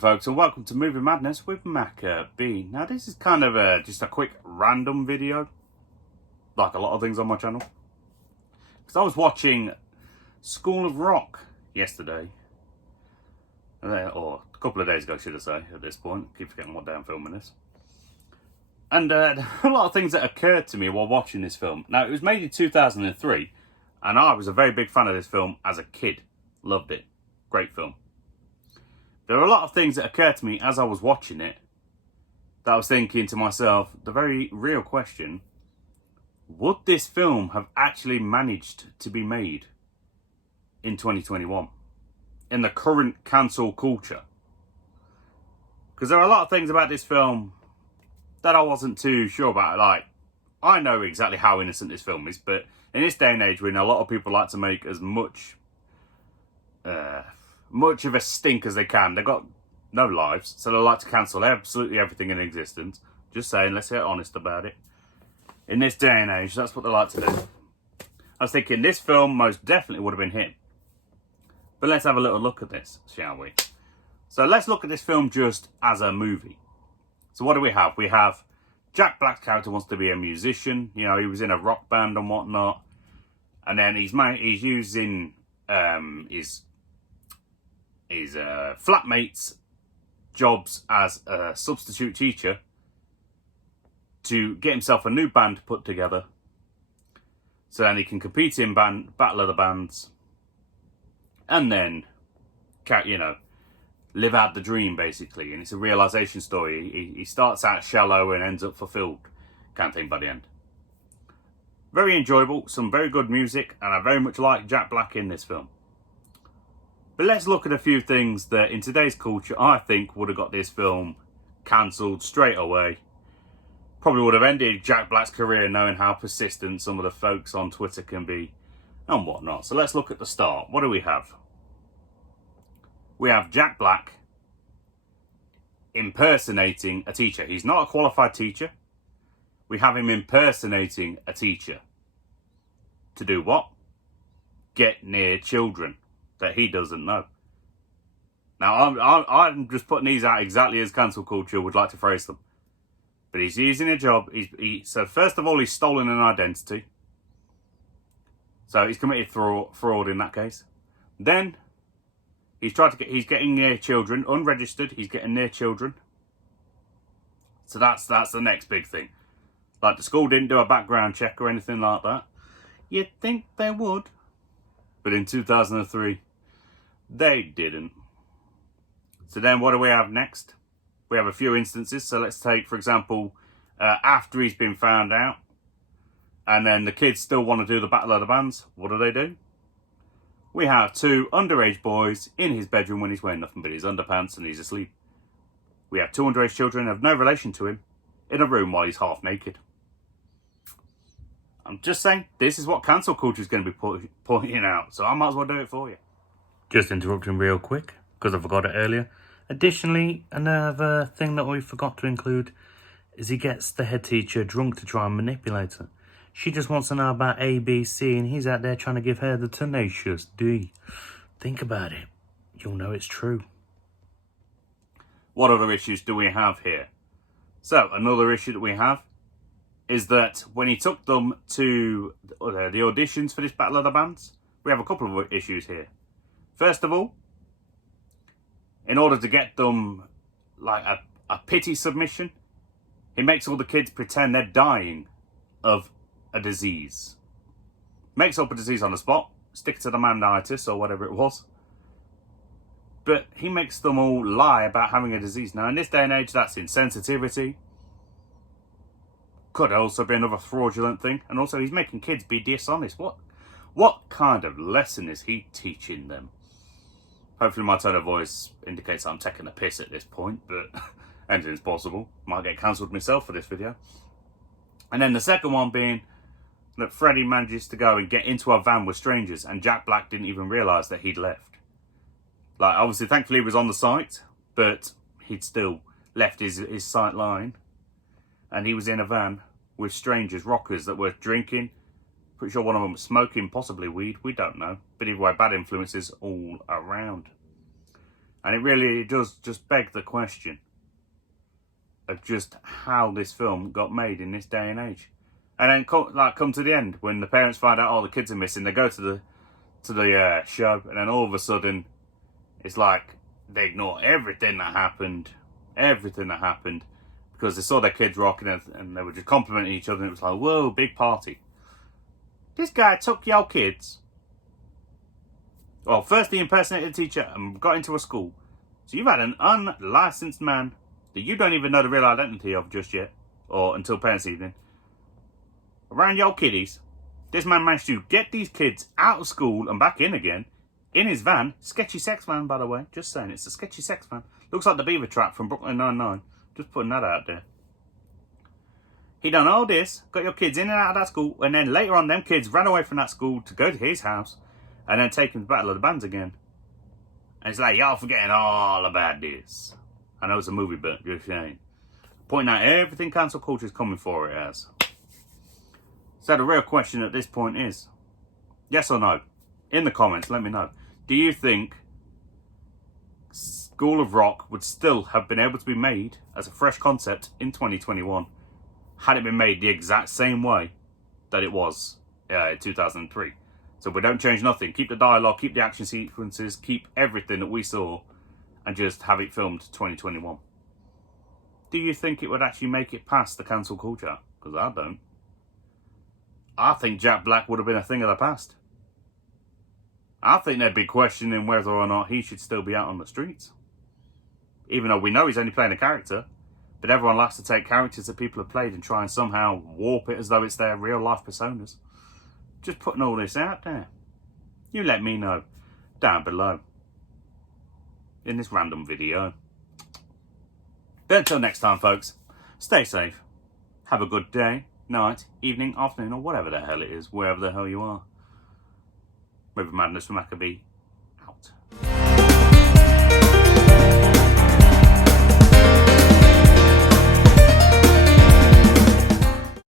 folks, and welcome to Movie Madness with Maka B. Now this is kind of just a quick random video, like a lot of things on my channel, because I was watching School of Rock yesterday, or a couple of days ago should I say at this point, keep forgetting what day I'm filming this. And a lot of things that occurred to me while watching this film. Now it was made in 2003, and I was a very big fan of this film as a kid, loved it, great film. There are a lot of things that occurred to me as I was watching it that I was thinking to myself, the very real question, would this film have actually managed to be made in 2021? In the current cancel culture? Because there are a lot of things about this film that I wasn't too sure about. Like, I know exactly how innocent this film is, but in this day and age when a lot of people like to make as much of a stink as they can. They've got no lives, so they like to cancel absolutely everything in existence. Just saying, let's get honest about it. In this day and age, that's what they like to do. I was thinking this film most definitely would have been hit. But let's have a little look at this, shall we? So let's look at this film just as a movie. So what do we have? We have Jack Black's character wants to be a musician. You know, he was in a rock band and whatnot. And then he's using his flatmates' jobs as a substitute teacher to get himself a new band put together, so then he can compete in Battle of the Bands, and then, you know, live out the dream basically. And it's a realization story. He starts out shallow and ends up fulfilled, kind of thing by the end. Very enjoyable, some very good music, and I very much like Jack Black in this film. But let's look at a few things that in today's culture I think would have got this film cancelled straight away. Probably would have ended Jack Black's career, knowing how persistent some of the folks on Twitter can be and whatnot. So let's look at the start. What do we have? We have Jack Black impersonating a teacher. He's not a qualified teacher. We have him impersonating a teacher. To do what? Get near children that he doesn't know. Now, I'm just putting these out exactly as cancel culture would like to phrase them. But he's using a job. So first of all, he's stolen an identity. So he's committed fraud in that case. Then he's getting near children, unregistered. He's getting near children. So that's the next big thing. Like, the school didn't do a background check or anything like that. You'd think they would. But in 2003, they didn't. So then what do we have next? We have a few instances. So let's take, for example, after he's been found out, and then the kids still want to do the Battle of the Bands. What do? We have two underage boys in his bedroom when he's wearing nothing but his underpants and he's asleep. We have two underage children of no relation to him in a room while he's half naked. I'm just saying, this is what cancel culture is going to be pointing out, so I might as well do it for you. Just interrupting real quick, because I forgot it earlier. Additionally, another thing that we forgot to include is he gets the head teacher drunk to try and manipulate her. She just wants to know about A, B, C, and he's out there trying to give her the tenacious D. Think about it. You'll know it's true. What other issues do we have here? So, another issue that we have is that when he took them to the auditions for this Battle of the Bands, we have a couple of issues here. First of all, in order to get them like a pity submission, he makes all the kids pretend they're dying of a disease. Makes up a disease on the spot, stick to the manitis or whatever it was. But he makes them all lie about having a disease. Now in this day and age, that's insensitivity. Could also be another fraudulent thing. And also he's making kids be dishonest. What kind of lesson is he teaching them? Hopefully my tone of voice indicates I'm taking a piss at this point, but anything's possible. Might get cancelled myself for this video. And then the second one being that Freddie manages to go and get into a van with strangers and Jack Black didn't even realise that he'd left. Like, obviously, thankfully he was on the site, but he'd still left his sight line. And he was in a van with strangers, rockers that were drinking. Pretty sure one of them was smoking, possibly weed, we don't know. But either way, bad influences all around. And it really does just beg the question of just how this film got made in this day and age. And then come to the end, when the parents find out all the kids are missing, they go to the show, and then all of a sudden, it's like they ignore everything that happened, because they saw their kids rocking and they were just complimenting each other, and it was like, whoa, big party. This guy took your kids. Well, first he impersonated a teacher and got into a school. So you've had an unlicensed man that you don't even know the real identity of just yet, or until parents' evening, around your kiddies. This man managed to get these kids out of school and back in again, in his van. Sketchy sex van, by the way. Just saying, it's a sketchy sex van. Looks like the Beaver Trap from Brooklyn Nine-Nine. Just putting that out there. He done all this, got your kids in and out of that school, and then later on, them kids ran away from that school to go to his house, and then take him to Battle of the Bands again. And it's like, y'all forgetting all about this. I know it's a movie, but just saying. Pointing out everything cancel culture is coming for it as. So the real question at this point is, yes or no? In the comments, let me know. Do you think School of Rock would still have been able to be made as a fresh concept in 2021 had it been made the exact same way that it was in 2003? So we don't change nothing. Keep the dialogue, keep the action sequences, keep everything that we saw, and just have it filmed 2021. Do you think it would actually make it past the cancel culture? Because I don't. I think Jack Black would have been a thing of the past. I think they'd be questioning whether or not he should still be out on the streets. Even though we know he's only playing a character, but everyone likes to take characters that people have played and try and somehow warp it as though it's their real life personas. Just putting all this out there. You let me know down below in this random video. But until next time, folks, stay safe. Have a good day, night, evening, afternoon, or whatever the hell it is, wherever the hell you are. River Madness from Maka.